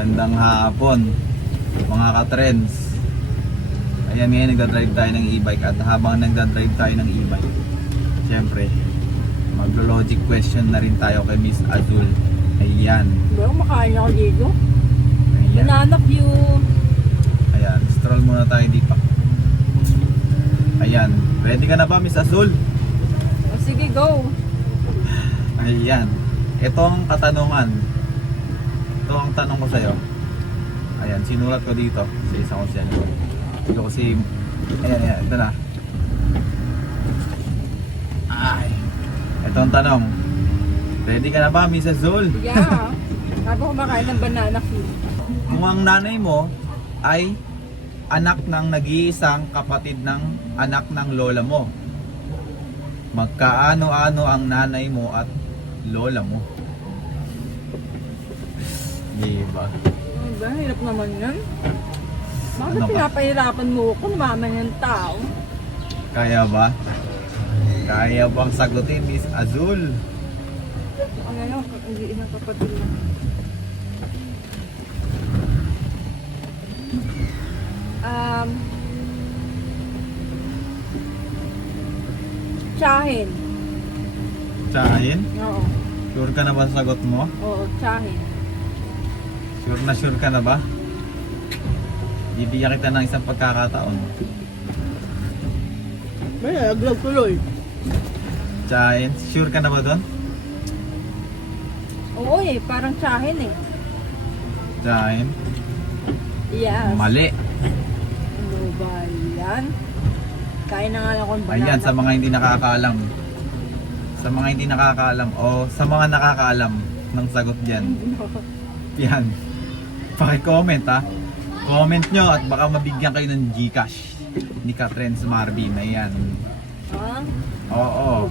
Magandang hapon mga ka-trends. Ayan ngayon, nagdadrive tayo ng e-bike. At habang nagdadrive tayo ng e-bike, syempre maglo-logic question na rin tayo kay Miss Azul. Ayan. Bro, makain ako dito. Ayan. Banana view. Ayan, stroll muna tayo dito. Ayan, ready ka na ba Miss Azul? O sige, go. Ayan, ito ang katanungan. Ito ang tanong ko sa'yo. Ayan, sinulat ko dito sa isang kusyan. Ito kasi, ayan, ito na. Ay, ito ang tanong. Ready ka na ba Miss Azul? Yeah. Sabi ko makain ng banana view. Kung ang nanay mo ay anak ng nag-iisang kapatid ng anak ng lola mo, magkaano-ano ang nanay mo at lola mo? Diba? Diba? Hirap naman yan. Bakit Ano ka? pinapahirapan mo ako? Naman yung tao. Kaya ba? Kaya bang sagutin Miss Azul? Ano yun? Hindi isang kapatid lang. Tsahin. Tsahin? Oo. Sure ka na ba sa sagot mo? Oo, tsahin. Sure ka na ba? Bibigyan kita ng isang pagkakataon. May aglaw tuloy. Tsahin? Sure ka na ba doon? Oo eh, parang tsahin eh. Tsahin? Yes. Mali. Ano ba yan? Kain na nga lang akong banana. Ayan, sa mga hindi nakakaalam. Sa mga hindi nakakaalam o sa mga nakakaalam ng sagot dyan. Yan. Paki-comment ha. Comment nyo at baka mabigyan kayo ng Gcash ni Ka-Trends Marvin. Ayan. Ha? Oo.